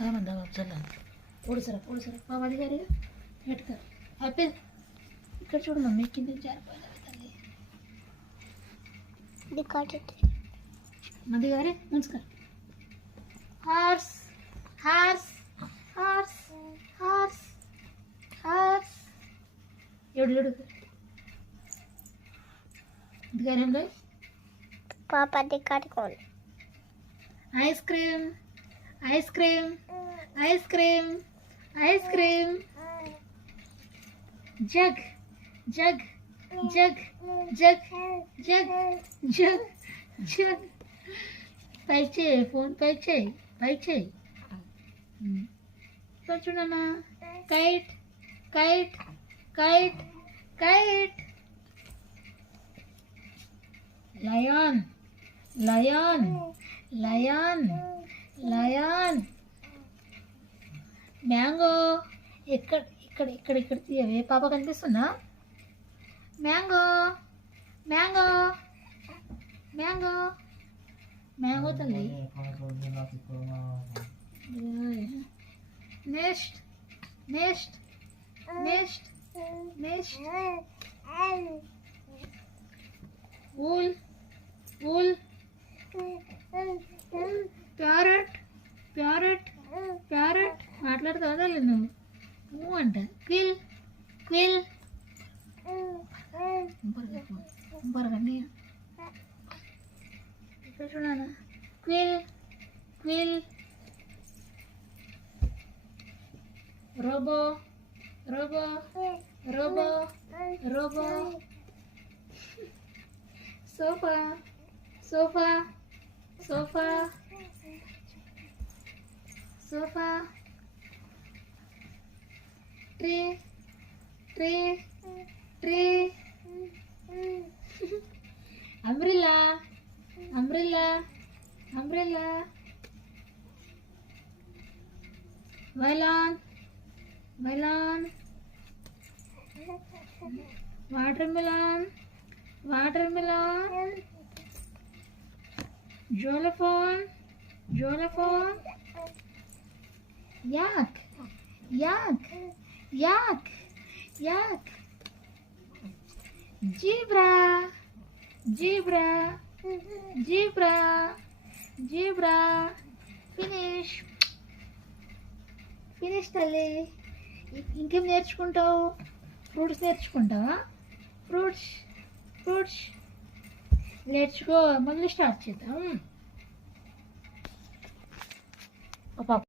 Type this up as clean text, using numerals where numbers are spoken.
కామందా చల్లని పొడిసరా మామది గారి పెట్టుకో హ్యాపీ ఇక్కడ చూడు మమ్మీ కింద జారిపోయినవి తల్లి మది గారి ముంచుకో horse horse horse horse horse ఎడు ఇది గారి ఏం పాప కట్టుకోండి ice cream ice cream ice cream ice cream jug jug jug jug jug jug jug పై చేయి ఫోన్ పై చేయి చూడమ్మా kite kite kite kite lion lion lion lion mango ఇక్కడ ఇక్కడ ఇక్కడ ఇక్కడ తీయవే పాప కనిపిస్తుందా మ్యాంగో మ్యాంగో మ్యాంగో మ్యాంగో తల్లి next next next next owl owl parrot parrot parrot మాట్లాడుతుందా నువ్వు అంట క్విల్ క్విల్ బరగండి ఇక్కడ చూడాలా quill quill robot robot robot robot sofa sofa sofa sofa tree tree tree umbrella umbrella umbrella violin violin watermelon watermelon xylophone xylophone yak yak yak yak zebra zebra zebra zebra finish finish తల్లి ఇంకేం నేర్చుకుంటావు fruits నేర్చుకుంటావా fruits fruits నేర్చుకో మళ్ళీ స్టార్ట్ చేద్దాం